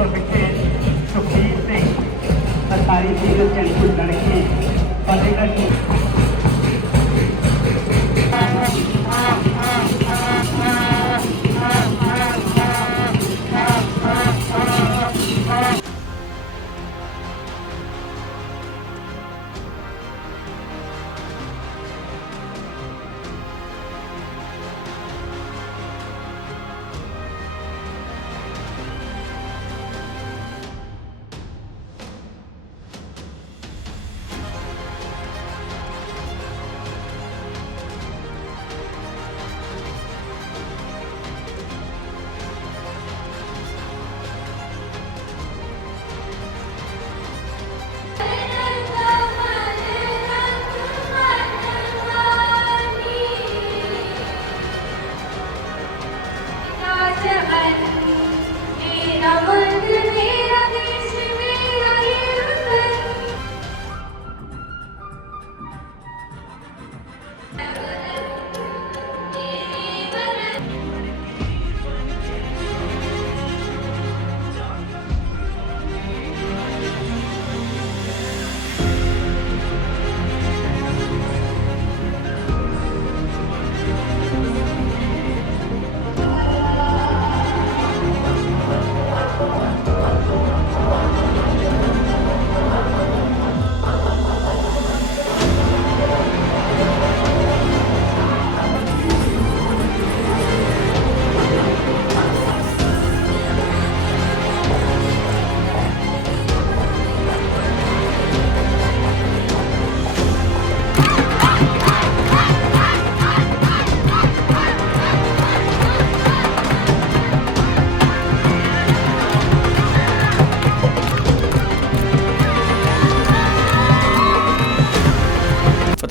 for the kids to be safe. But I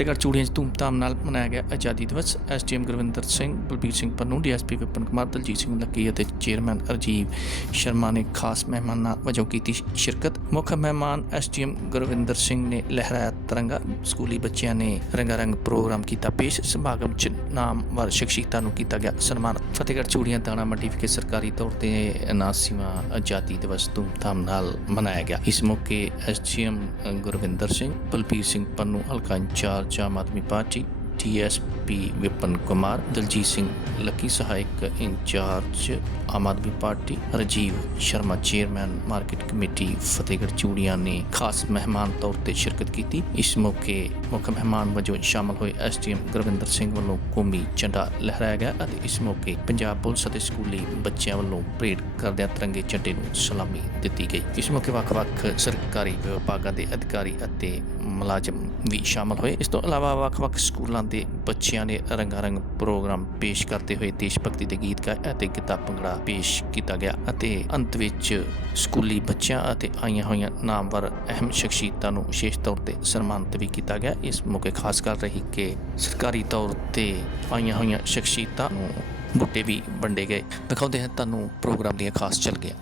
Fatehgarh Churian 'ਚ ਧੂਮਧਾਮ ਨਾਲ ਮਨਾਇਆ ਗਿਆ ਆਜ਼ਾਦੀ ਦਿਵਸ। ਐਸਟੀਐਮ ਗੁਰਵਿੰਦਰ ਸਿੰਘ, ਬਲਬੀਰ ਸਿੰਘ ਪੰਨੂ ਡੀਐਸਪੀ ਵਿਪਨ ਕੁਮਾਰ, ਦਲਜੀਤ ਸਿੰਘ ਲੱਕੀ ਅਤੇ ਚੇਅਰਮੈਨ ਅਰਜੀਵ ਸ਼ਰਮਾ ਨੇ ਖਾਸ ਮਹਿਮਾਨਾਂ ਵਜੋਂ ਕੀਤੀ ਸ਼ਿਰਕਤ। ਮੁੱਖ ਮਹਿਮਾਨ ਐਸਟੀਐਮ ਗੁਰਵਿੰਦਰ ਸਿੰਘ ਨੇ ਲਹਿਰਾਇਆ ਤਿਰੰਗਾ। ਸਕੂਲੀ ਬੱਚਿਆਂ ਨੇ ਰੰਗਾਰੰਗ ਪ੍ਰੋਗਰਾਮ ਕੀਤਾ ਪੇਸ਼। ਸਮਾਗਮ 'ਚ ਨਾਮਵਰ ਸ਼ਖਸੀਅਤਾਂ ਨੂੰ ਕੀਤਾ ਗਿਆ ਸਨਮਾਨ। ਫਤਿਹਗੜ੍ਹ ਚੂੜੀਆਂ ਦਾਣਾ ਮੰਡੀ ਵਿਖੇ ਸਰਕਾਰੀ ਤੌਰ ਤੇ 79ਵਾਂ ਆਜ਼ਾਦੀ ਦਿਵਸ ਧੂਮਧਾਮ ਨਾਲ ਮਨਾਇਆ ਗਿਆ। ਇਸ ਮੌਕੇ ਐਸਜੀਐਮ ਗੁਰਵਿੰਦਰ ਸਿੰਘ, ਬਲਬੀਰ ਸਿੰਘ ਪੰਨੂ, ਹਲਕਾ incharge Aam Aadmi party DSP Vipan Kumar Daljit Singh Lucky ਸਹਾਇਕ incharge Aam Aadmi party Rajiv Sharma chairman market committee Fatehgarh Churian ਨੇ ਖਾਸ ਮਹਿਮਾਨ ਤੌਰ ਤੇ ਸ਼ਿਰਕਤ ਕੀਤੀ। ਇਸ ਮੌਕੇ ਮੁੱਖ ਮਹਿਮਾਨ ਵਜੋਂ ਸ਼ਾਮਲ ਹੋਏ ਐਸਟੀਐਮ ਗੁਰਵਿੰਦਰ ਸਿੰਘ ਵੱਲੋਂ ਕੌਮੀ ਝੰਡਾ ਲਹਿਰਾਇਆ ਗਿਆ ਅਤੇ ਇਸ ਮੌਕੇ ਪੰਜਾਬ ਪੁਲਿਸ ਅਤੇ ਸਕੂਲੀ ਬੱਚਿਆਂ ਵੱਲੋਂ ਪਰੇਡ ਕਰਦਿਆਂ ਤਿਰੰਗੇ ਝੰਡੇ ਨੂੰ ਸਲਾਮੀ ਦਿੱਤੀ ਗਈ। ਇਸ ਮੌਕੇ ਵੱਖ-ਵੱਖ ਸਰਕਾਰੀ ਵਿਭਾਗਾਂ ਦੇ ਅਧਿਕਾਰੀ ਅਤੇ ਮੁਲਾਜ਼ਮ ਵੀ ਸ਼ਾਮਲ ਹੋਏ। ਇਸ ਤੋਂ ਇਲਾਵਾ ਵੱਖ-ਵੱਖ ਸਕੂਲਾਂ ਦੇ ਬੱਚਿਆਂ ਨੇ ਰੰਗਾਰੰਗ ਪ੍ਰੋਗਰਾਮ ਪੇਸ਼ ਕਰਦੇ ਹੋਏ ਦੇਸ਼ ਭਗਤੀ ਦੇ ਗੀਤ ਗਾਏ ਅਤੇ ਗਿੱਧਾ ਭੰਗੜਾ ਪੇਸ਼ ਕੀਤਾ ਗਿਆ ਅਤੇ ਅੰਤ ਵਿੱਚ ਸਕੂਲੀ ਬੱਚਿਆਂ ਅਤੇ ਆਈਆਂ ਹੋਈਆਂ ਨਾਮਵਰ ਅਹਿਮ ਸ਼ਖਸੀਅਤਾਂ ਨੂੰ ਵਿਸ਼ੇਸ਼ ਤੌਰ ਤੇ ਸਨਮਾਨਿਤ ਵੀ ਕੀਤਾ ਗਿਆ। ਇਸ ਮੌਕੇ ਖਾਸ ਕਰ ਰਹੀ ਕਿ ਸਰਕਾਰੀ ਤੌਰ ਤੇ ਆਈਆਂ ਹੋਈਆਂ ਸ਼ਖਸੀਅਤਾਂ ਨੂੰ ਬੁੱਟੇ ਵੀ ਵੰਡੇ ਗਏ। ਦਿਖਾਉਂਦੇ ਹਾਂ ਤੁਹਾਨੂੰ ਪ੍ਰੋਗਰਾਮ ਦੀਆਂ ਖਾਸ ਚੱਲ ਗਿਆ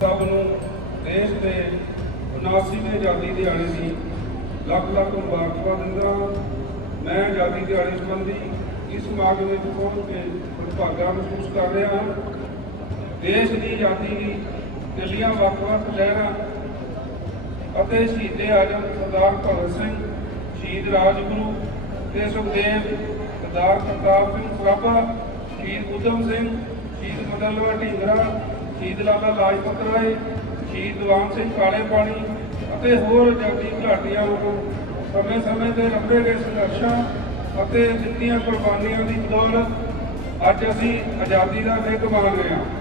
ਸਭ ਨੂੰ ਦੇਸ਼ ਦੇ 79ਵੇਂ ਆਜ਼ਾਦੀ ਦਿਹਾੜੇ ਦੀ ਲੱਖ ਲੱਖ ਮੁਬਾਰਕਬਾਦ ਦਿੰਦਾ ਹਾਂ। ਮੈਂ ਆਜ਼ਾਦੀ ਦਿਹਾੜੇ ਸੰਬੰਧੀ ਇਸ ਸਮਾਗਮ ਵਿੱਚ ਪਹੁੰਚ ਕੇ ਭਾਗਾ ਮਹਿਸੂਸ ਕਰ ਰਿਹਾ ਹਾਂ ਦੇਸ਼ ਦੀ ਆਜ਼ਾਦੀ ਦੀ ਦਿੱਲੀਆਂ ਵੱਖ-ਵੱਖ ਲਹਿਰਾਂ ਅਤੇ ਸ਼ਹੀਦੇ ਆਜ਼ਮ ਸਰਦਾਰ ਭਗਤ ਸਿੰਘ, ਸ਼ਹੀਦ ਰਾਜਗੁਰੂ ਤੇ ਸੁਖਦੇਵ, ਸਰਦਾਰ ਪ੍ਰਤਾਪ ਸਿੰਘ ਸਰਾਭਾ, ਸ਼ਹੀਦ ਊਧਮ ਸਿੰਘ, ਸ਼ਹੀਦ ਮਦਨ ਢੀਂਗਰਾ, ਸ਼ਹੀਦ ਲਾਲਾ ਲਾਜਪਤ ਰਾਏ ਸ਼ਹੀਦ ਦੀਵਾਨ ਸਿੰਘ ਕਾਲੇ ਪਾਣੀ ਅਤੇ ਹੋਰ ਜਗਦੀ ਘਾਟੀਆਂ ਵੱਲੋਂ ਸਮੇਂ-ਸਮੇਂ ਤੇ ਰੱਬੇ ਗਏ ਸੰਘਰਸ਼ਾਂ ਅਤੇ ਦਿੱਤੀਆਂ ਕੁਰਬਾਨੀਆਂ ਦੀ ਬਦੌਲਤ ਅੱਜ ਅਸੀਂ ਆਜ਼ਾਦੀ ਦਾ ਨਿੱਘ ਮਾਣ ਰਹੇ ਹਾਂ।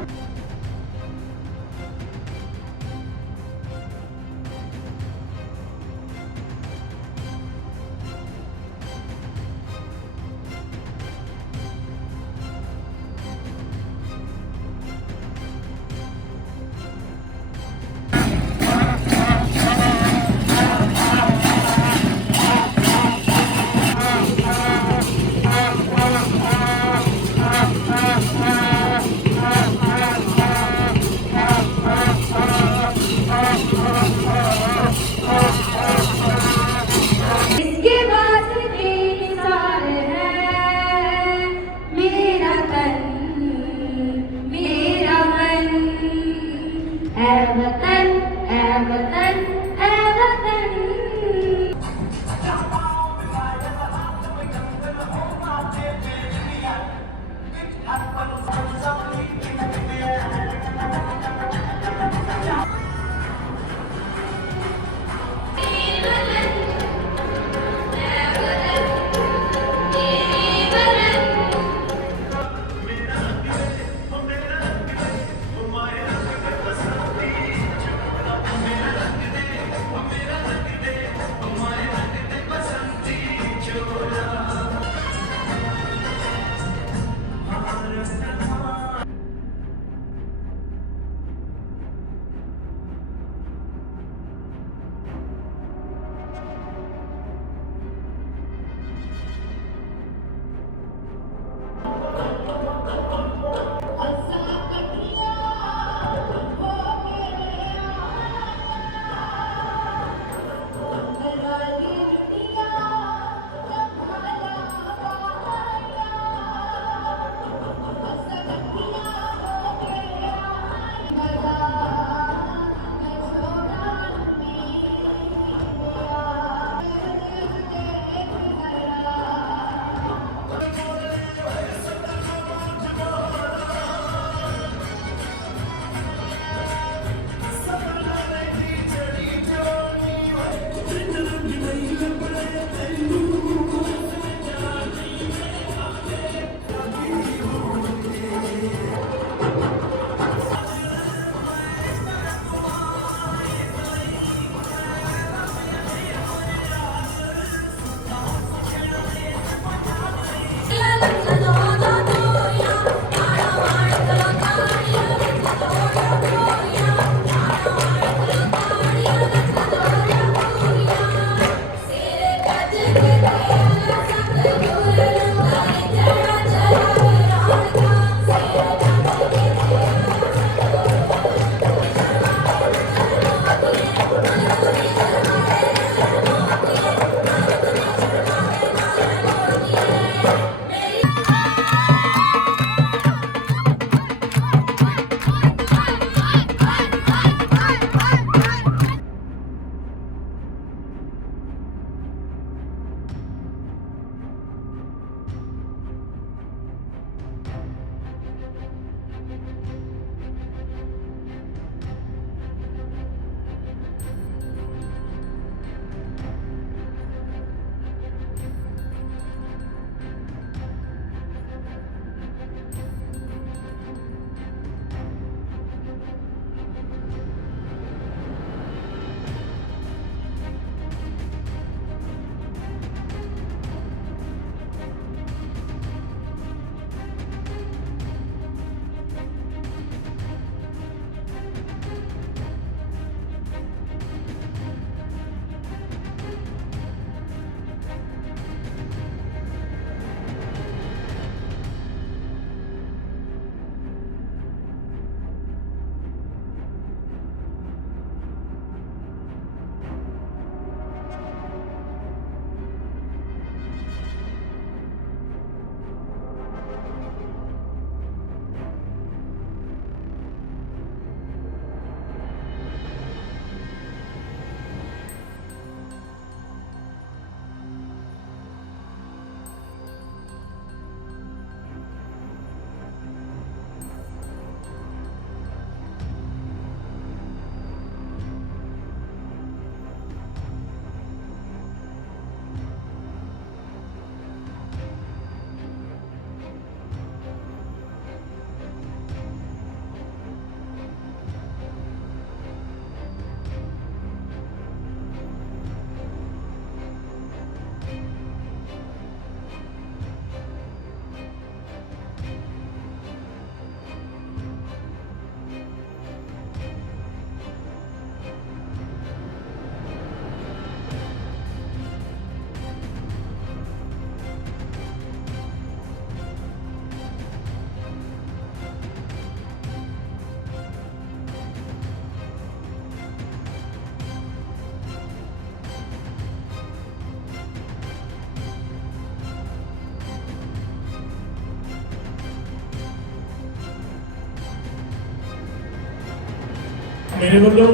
ਮੇਰੇ ਵੱਲੋਂ,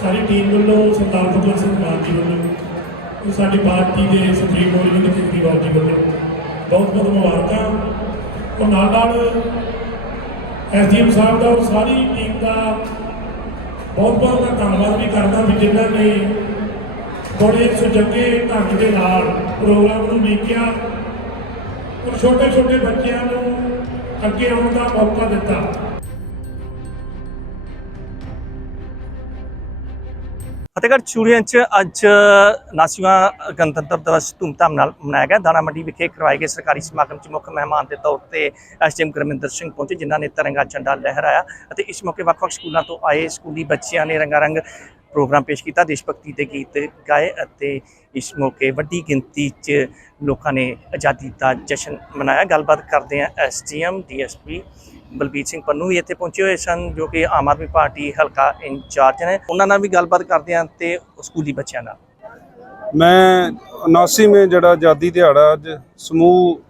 ਸਾਰੀ ਟੀਮ ਵੱਲੋਂ, ਸਰਦਾਰ ਭਗਵੰਤ ਸਿੰਘ ਮਾਨ ਜੀ ਵੱਲੋਂ ਸਾਡੀ ਪਾਰਟੀ ਦੇ ਸੁਪਰੀਮ ਮੋਰਚੇ ਕੇਜਰੀਵਾਲ ਜੀ ਵੱਲੋਂ ਬਹੁਤ ਬਹੁਤ ਮੁਬਾਰਕਾਂ। ਔਰ ਨਾਲ ਨਾਲ ਐਸਡੀਐਮ ਸਾਹਿਬ ਦਾ ਔਰ ਸਾਰੀ ਟੀਮ ਦਾ ਬਹੁਤ ਬਹੁਤ ਮੈਂ ਧੰਨਵਾਦ ਵੀ ਕਰਦਾ ਵੀ ਜਿਨ੍ਹਾਂ ਨੇ ਬੜੇ ਸੁਚੱਜੇ ਢੰਗ ਦੇ ਨਾਲ ਪ੍ਰੋਗਰਾਮ ਨੂੰ ਲਿਖਿਆ ਔਰ ਛੋਟੇ ਛੋਟੇ ਬੱਚਿਆਂ ਨੂੰ ਅੱਗੇ ਆਉਣ ਦਾ ਮੌਕਾ ਦਿੱਤਾ। ਫਤਿਹਗੜ੍ਹ ਚੂੜੀਆਂ 'ਚ ਅੱਜ ਨਾਸੀਵਾ ਗਣਤੰਤਰ ਦਿਵਸ ਧੂਮਧਾਮ ਨਾਲ ਮਨਾਇਆ ਗਿਆ। ਦਾਣਾ ਮੰਡੀ ਵਿਖੇ ਕਰਵਾਏ ਗਏ ਸਰਕਾਰੀ ਸਮਾਗਮ 'ਚ ਮੁੱਖ ਮਹਿਮਾਨ ਦੇ ਤੌਰ ਤੇ ਐਸਡੀਐਮ ਗੁਰਮਿੰਦਰ ਸਿੰਘ ਪਹੁੰਚੇ, ਜਿਨ੍ਹਾਂ ਨੇ ਤਿਰੰਗਾ ਝੰਡਾ ਲਹਿਰਾਇਆ ਅਤੇ ਇਸ ਮੌਕੇ ਵੱਖ-ਵੱਖ ਸਕੂਲਾਂ ਤੋਂ ਆਏ ਸਕੂਲੀ ਬੱਚਿਆਂ ਨੇ ਰੰਗਾਰੰਗ ਪ੍ਰੋਗਰਾਮ ਪੇਸ਼ ਕੀਤਾ। ਦੇਸ਼ ਭਗਤੀ ਦੇ ਗੀਤ ਗਾਏ ਅਤੇ ਇਸ ਮੌਕੇ ਵੱਡੀ ਗਿਣਤੀ 'ਚ ਲੋਕਾਂ ਨੇ ਆਜ਼ਾਦੀ ਦਾ ਜਸ਼ਨ ਮਨਾਇਆ। ਗੱਲਬਾਤ ਕਰਦੇ ਆ ਐਸਡੀਐਮ, ਡੀਐਸਪੀ ਬਲਬੀਰ ਸਿੰਘ ਪੰਨੂ ਵੀ ਇੱਥੇ ਪਹੁੰਚੇ ਹੋਏ ਸਨ, ਜੋ ਕਿ ਆਮ ਆਦਮੀ ਪਾਰਟੀ ਹਲਕਾ ਇੰਚਾਰਜ ਨੇ। ਉਹਨਾਂ ਨਾਲ ਵੀ ਗੱਲਬਾਤ ਕਰਦੇ ਹਾਂ ਤੇ ਸਕੂਲੀ ਬੱਚਿਆਂ ਨਾਲ। ਮੈਂ 79ਵੇਂ ਜਿਹੜਾ ਆਜ਼ਾਦੀ ਦਿਹਾੜਾ ਅੱਜ ਸਮੂਹ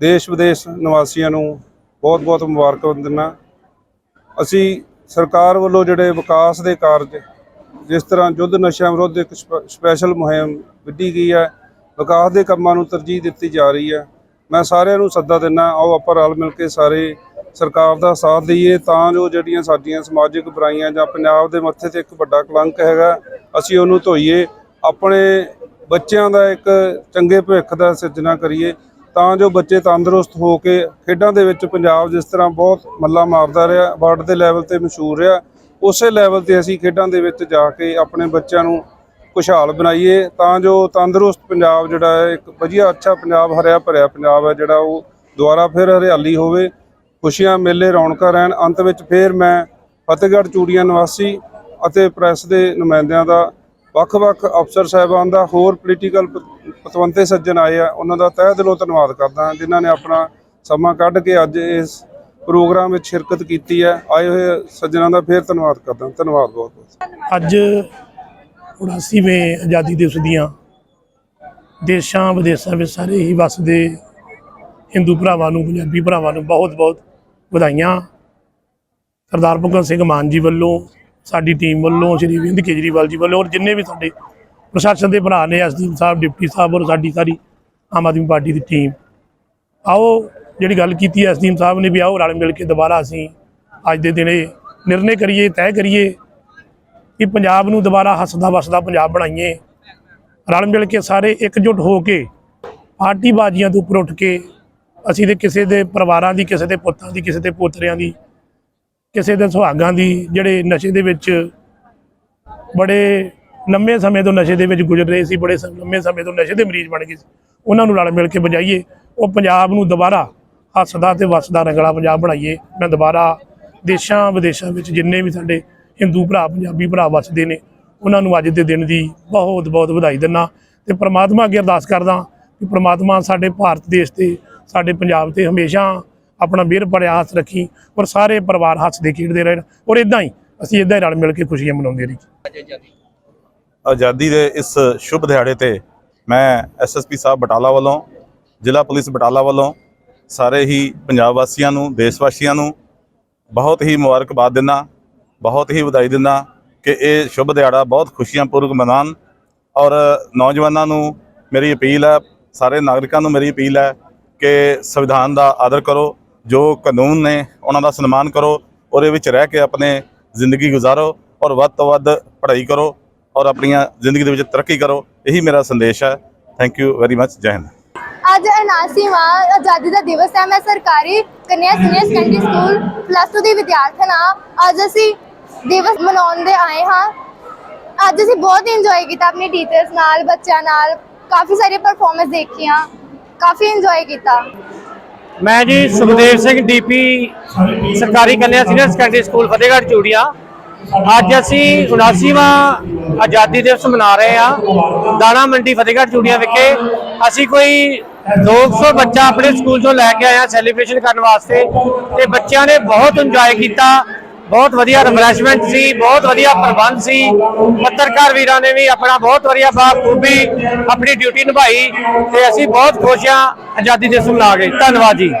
ਦੇਸ਼ ਵਿਦੇਸ਼ ਨਿਵਾਸੀਆਂ ਨੂੰ ਬਹੁਤ-ਬਹੁਤ ਮੁਬਾਰਕਾਂ ਦਿੰਦਾ। ਅਸੀਂ ਸਰਕਾਰ ਵੱਲੋਂ ਜਿਹੜੇ ਵਿਕਾਸ ਦੇ ਕਾਰਜ, ਜਿਸ ਤਰ੍ਹਾਂ ਯੁੱਧ ਨਸ਼ਿਆਂ ਵਿਰੁੱਧ ਇੱਕ ਸਪੈ- ਸਪੈਸ਼ਲ ਮੁਹਿੰਮ ਵਿੱਢੀ ਗਈ ਹੈ, ਵਿਕਾਸ ਦੇ ਕੰਮਾਂ ਨੂੰ ਤਰਜੀਹ ਦਿੱਤੀ ਜਾ ਰਹੀ ਹੈ। ਮੈਂ ਸਾਰਿਆਂ ਨੂੰ ਸੱਦਾ ਦਿੰਦਾ, ਆਓ ਆਪਾਂ ਰਲ ਮਿਲ ਕੇ ਸਾਰੇ ਸਰਕਾਰ ਦਾ ਸਾਥ ਦਈਏ ਤਾਂ ਜੋ ਜਿਹੜੀਆਂ ਸਾਡੀਆਂ ਸਮਾਜਿਕ ਬੁਰਾਈਆਂ ਜਾਂ ਪੰਜਾਬ ਦੇ ਮੱਥੇ ਤੇ ਇੱਕ ਵੱਡਾ ਕਲੰਕ ਹੈਗਾ, ਅਸੀਂ ਉਹਨੂੰ ਧੋਈਏ। ਆਪਣੇ ਬੱਚਿਆਂ ਦਾ ਇੱਕ ਚੰਗੇ ਭਵਿੱਖ ਦਾ ਸਿਰਜਣਾ ਕਰੀਏ ਤਾਂ ਜੋ ਬੱਚੇ ਤੰਦਰੁਸਤ ਹੋ ਕੇ ਖੇਡਾਂ ਦੇ ਵਿੱਚ ਪੰਜਾਬ ਜਿਸ ਤਰ੍ਹਾਂ ਬਹੁਤ ਮੱਲਾ ਮਾਰਦਾ ਰਿਹਾ, ਵਰਲਡ ਦੇ ਲੈਵਲ ਤੇ ਮਸ਼ਹੂਰ ਰਿਹਾ, ਉਸੇ ਲੈਵਲ ਤੇ ਅਸੀਂ ਖੇਡਾਂ ਦੇ ਵਿੱਚ ਜਾ ਕੇ ਆਪਣੇ ਬੱਚਿਆਂ ਨੂੰ ਖੁਸ਼ਹਾਲ ਬਣਾਈਏ ਤਾਂ ਜੋ ਤੰਦਰੁਸਤ ਪੰਜਾਬ ਜਿਹੜਾ ਹੈ, ਇੱਕ ਵਧੀਆ, ਅੱਛਾ ਪੰਜਾਬ, ਹਰਿਆ ਭਰਿਆ ਪੰਜਾਬ ਹੈ ਜਿਹੜਾ ਉਹ ਦੁਬਾਰਾ ਫਿਰ ਹਰਿਆਲੀ ਹੋਵੇ। ਖੁਸ਼ੀਆਂ ਮੇਲੇ ਰੌਣਕਾਂ ਰਹਿਣ। ਅੰਤ ਵਿੱਚ ਫਿਰ ਮੈਂ ਫਤਿਹਗੜ੍ਹ ਚੂੜੀਆਂ ਨਿਵਾਸੀ ਅਤੇ ਪ੍ਰੈਸ ਦੇ ਨੁਮਾਇੰਦਿਆਂ ਦਾ ਵੱਖ-ਵੱਖ ਅਫਸਰ ਸਾਹਿਬਾਨ ਦਾ ਹੋਰ ਪੋਲੀਟੀਕਲ ਪਤਵੰਤੇ ਸੱਜਣ ਆਏ ਆ। ਉਹਨਾਂ ਦਾ ਤਹਿ ਦਿਲੋਂ ਧੰਨਵਾਦ ਕਰਦਾ ਜਿਨ੍ਹਾਂ ਨੇ ਆਪਣਾ ਸਮਾਂ ਕੱਢ ਕੇ ਅੱਜ ਇਸ ਪ੍ਰੋਗਰਾਮ ਵਿੱਚ ਸ਼ਿਰਕਤ ਕੀਤੀ ਹੈ। ਆਏ ਹੋਏ ਸੱਜਣਾਂ ਦਾ ਫਿਰ ਧੰਨਵਾਦ ਕਰਦਾ ਧੰਨਵਾਦ ਬਹੁਤ ਬਹੁਤ ਅੱਜ 79ਵੇਂ ਆਜ਼ਾਦੀ ਦਿਵਸ ਦੀਆਂ ਦੇਸ਼ਾਂ ਵਿਦੇਸ਼ਾਂ ਵਿੱਚ ਸਾਰੇ ਹੀ ਵਸਦੇ ਹਿੰਦੂ ਭਰਾਵਾਂ ਨੂੰ, ਪੰਜਾਬੀ ਭਰਾਵਾਂ ਨੂੰ ਬਹੁਤ-ਬਹੁਤ ਵਧਾਈਆਂ। ਸਰਦਾਰ ਭਗਵੰਤ ਸਿੰਘ ਮਾਨ ਜੀ ਵੱਲੋਂ, ਸਾਡੀ ਟੀਮ ਵੱਲੋਂ, ਸ਼੍ਰੀ ਅਰਵਿੰਦ ਕੇਜਰੀਵਾਲ ਜੀ ਵੱਲੋਂ ਔਰ ਜਿੰਨੇ ਵੀ ਸਾਡੇ ਪ੍ਰਸ਼ਾਸਨ ਦੇ ਭਰਾ ਨੇ ਐਸਡੀਐਮ ਸਾਹਿਬ, ਡਿਪਟੀ ਸਾਹਿਬ ਔਰ ਸਾਡੀ ਸਾਰੀ ਆਮ ਆਦਮੀ ਪਾਰਟੀ ਦੀ ਟੀਮ ਆਓ, ਜਿਹੜੀ ਗੱਲ ਕੀਤੀ ਐਸਡੀਐਮ ਸਾਹਿਬ ਨੇ ਵੀ ਆਓ, ਰਲ ਮਿਲ ਕੇ ਦੁਬਾਰਾ ਅਸੀਂ ਅੱਜ ਦੇ ਦਿਨ ਨਿਰਣੇ ਕਰੀਏ, ਤੈਅ ਕਰੀਏ ਕਿ ਪੰਜਾਬ ਨੂੰ ਦੁਬਾਰਾ ਹੱਸਦਾ ਵਸਦਾ ਪੰਜਾਬ ਬਣਾਈਏ। ਰਲ ਮਿਲ ਕੇ ਸਾਰੇ ਇਕਜੁੱਟ ਹੋ ਕੇ ਪਾਰਟੀ ਬਾਜ਼ੀਆਂ ਤੋਂ ਉੱਪਰ ਉੱਠ ਕੇ ਅਸੀਂ ਤੇ ਕਿਸੇ ਦੇ ਪਰਿਵਾਰਾਂ ਦੀ, ਕਿਸੇ ਦੇ ਪੁੱਤਾਂ ਦੀ, ਕਿਸੇ ਦੇ ਪੋਤਰਿਆਂ ਦੀ, ਕਿਸੇ ਦੇ ਸੁਹਾਗਾਂ ਦੀ, ਜਿਹੜੇ ਨਸ਼ੇ ਦੇ ਵਿੱਚ ਬੜੇ ਲੰਮੇ ਸਮੇਂ ਤੋਂ ਨਸ਼ੇ ਦੇ ਵਿੱਚ ਗੁਜ਼ਰ ਰਹੇ ਸੀ, ਬੜੇ ਲੰਮੇ ਸਮੇਂ ਤੋਂ ਨਸ਼ੇ ਦੇ ਮਰੀਜ਼ ਬਣ ਗਏ ਸੀ, ਉਹਨਾਂ ਨੂੰ ਰਲ ਮਿਲ ਕੇ ਬਜਾਈਏ ਉਹ ਪੰਜਾਬ ਨੂੰ ਦੁਬਾਰਾ ਹੱਸਦਾ ਤੇ ਵਸਦਾ ਰੰਗਲਾ ਪੰਜਾਬ ਬਣਾਈਏ। ਮੈਂ ਦੁਬਾਰਾ ਦੇਸ਼ਾਂ, ਵਿਦੇਸ਼ਾਂ ਵਿੱਚ ਜਿੰਨੇ ਵੀ ਸਾਡੇ ਹਿੰਦੂ ਭਰਾ, ਪੰਜਾਬੀ ਭਰਾ ਵਸਦੇ ਨੇ, ਉਹਨਾਂ ਨੂੰ ਅੱਜ ਦੇ ਦਿਨ ਦੀ ਬਹੁਤ ਬਹੁਤ ਵਧਾਈ ਦਿੰਦਾ ਤੇ ਪ੍ਰਮਾਤਮਾ ਅੱਗੇ ਅਰਦਾਸ ਕਰਦਾ ਕਿ ਪ੍ਰਮਾਤਮਾ ਸਾਡੇ ਭਾਰਤ ਦੇਸ਼ ਤੇ ਸਾਡੇ ਪੰਜਾਬ ਤੇ ਹਮੇਸ਼ਾ ਆਪਣਾ ਮਿਹਰ ਭਰਿਆ ਹੱਥ ਰੱਖੀ ਔਰ ਸਾਰੇ ਪਰਿਵਾਰ ਹੱਸਦੇ ਖੇਡਦੇ ਰਹਿਣ ਔਰ ਇਦਾਂ ਹੀ ਅਸੀਂ ਇਦਾਂ ਹੀ ਰਲ ਮਿਲ ਕੇ ਖੁਸ਼ੀਆਂ ਮਨਾਉਂਦੇ ਰਹੀ ਆਜ਼ਾਦੀ ਦੇ ਇਸ ਸ਼ੁਭ ਦਿਹਾੜੇ ਤੇ ਮੈਂ ਐਸਐਸਪੀ ਸਾਹਿਬ ਬਟਾਲਾ ਵੱਲੋਂ, ਜ਼ਿਲ੍ਹਾ ਪੁਲਿਸ ਬਟਾਲਾ ਵੱਲੋਂ, ਸਾਰੇ ਹੀ ਪੰਜਾਬ ਵਾਸੀਆਂ ਨੂੰ, ਦੇਸ਼ ਵਾਸੀਆਂ ਨੂੰ ਬਹੁਤ ਹੀ ਮੁਬਾਰਕਬਾਦ ਦਿੰਦਾ, ਬਹੁਤ ਹੀ ਵਧਾਈ ਦਿੰਦਾ ਕਿ ਇਹ ਸ਼ੁਭ ਦਿਹਾੜਾ ਬਹੁਤ ਖੁਸ਼ੀਆਂ ਪੂਰਵਕ ਮਨਾਉਣ ਔਰ ਨੌਜਵਾਨਾਂ ਨੂੰ ਮੇਰੀ ਅਪੀਲ ਹੈ, ਸਾਰੇ ਨਾਗਰਿਕਾਂ ਨੂੰ ਮੇਰੀ ਅਪੀਲ ਹੈ ਕਿ ਸੰਵਿਧਾਨ ਦਾ ਆਦਰ ਕਰੋ, ਜੋ ਕਾਨੂੰਨ ਨੇ ਉਹਨਾਂ ਦਾ ਸਨਮਾਨ ਕਰੋ, ਉਹਦੇ ਵਿੱਚ ਰਹਿ ਕੇ ਆਪਣੇ ਜ਼ਿੰਦਗੀ ਗੁਜ਼ਾਰੋ ਔਰ ਵੱਧ ਤੋਂ ਵੱਧ ਪੜ੍ਹਾਈ ਕਰੋ ਔਰ ਆਪਣੀਆਂ ਜ਼ਿੰਦਗੀ ਦੇ ਵਿੱਚ ਤਰੱਕੀ ਕਰੋ, ਇਹੀ ਮੇਰਾ ਸੰਦੇਸ਼ ਹੈ। ਥੈਂਕ ਯੂ ਵੈਰੀ ਮਚ ਜੈ ਹਿੰਦ ਅੱਜ 79ਵਾਂ ਆਜ਼ਾਦੀ ਦਾ ਦਿਵਸ ਹੈ, ਮੈਂ ਸਰਕਾਰੀ ਕੰਨਿਆ ਸੀਨੀਅਰ ਸੈਕੰਡਰੀ ਸਕੂਲ ਪਲੱਸ 2 ਦੀ ਵਿਦਿਆਰਥਣ ਹਾਂ। ਅੱਜ ਅਸੀਂ ਦਿਵਸ ਮਨਾਉਣ ਦੇ ਆਏ ਹਾਂ। ਅੱਜ ਅਸੀਂ ਬਹੁਤ ਇੰਜੋਏ ਕੀਤਾ ਆਪਣੇ ਟੀਚਰਸ ਨਾਲ, ਬੱਚਿਆਂ ਨਾਲ, ਕਾਫੀ ਸਾਰੀ ਪਰਫਾਰਮੈਂਸ ਦੇਖੀਆਂ। ਕਾਫੀ ਇੰਜੋਏ ਕੀਤਾ। ਮੈਂ ਜੀ ਸੁਖਦੇਵ ਸਿੰਘ ਡੀਪੀ ਸਰਕਾਰੀ ਕੰਨਿਆ senior secondary school Fatehgarh Churian. ਅੱਜ ਅਸੀਂ 79ਵਾਂ ਆਜ਼ਾਦੀ ਦਿਵਸ ਮਨਾ ਰਹੇ ਹਾਂ। ਦਾਣਾ ਮੰਡੀ ਫਤਿਹਗੜ੍ਹ ਚੂੜੀਆਂ ਵਿਖੇ ਅਸੀਂ ਕੋਈ 200 ਬੱਚਾ ਆਪਣੇ ਸਕੂਲ ਤੋਂ ਲੈ ਕੇ ਆਏ ਹਾਂ ਸੈਲੀਬ੍ਰੇਸ਼ਨ ਕਰਨ ਵਾਸਤੇ ਤੇ ਬੱਚਿਆਂ ਨੇ ਬਹੁਤ ਇੰਜੋਏ ਕੀਤਾ। ਬਹੁਤ ਵਧੀਆ ਰਿਫਰੈਸ਼ਮੈਂਟ ਸੀ, ਬਹੁਤ ਵਧੀਆ ਪ੍ਰਬੰਧ ਸੀ। ਪੱਤਰਕਾਰ ਵੀਰਾਂ ਨੇ ਵੀ ਆਪਣਾ ਬਹੁਤ ਵਧੀਆ ਬਾਖੂਬੀ ਆਪਣੀ ਡਿਊਟੀ ਨਿਭਾਈ ਤੇ ਅਸੀਂ ਬਹੁਤ ਖੁਸ਼ ਹਾਂ, ਆਜ਼ਾਦੀ ਦਿਵਸ ਮਨਾ ਗਏ। ਧੰਨਵਾਦ ਜੀ।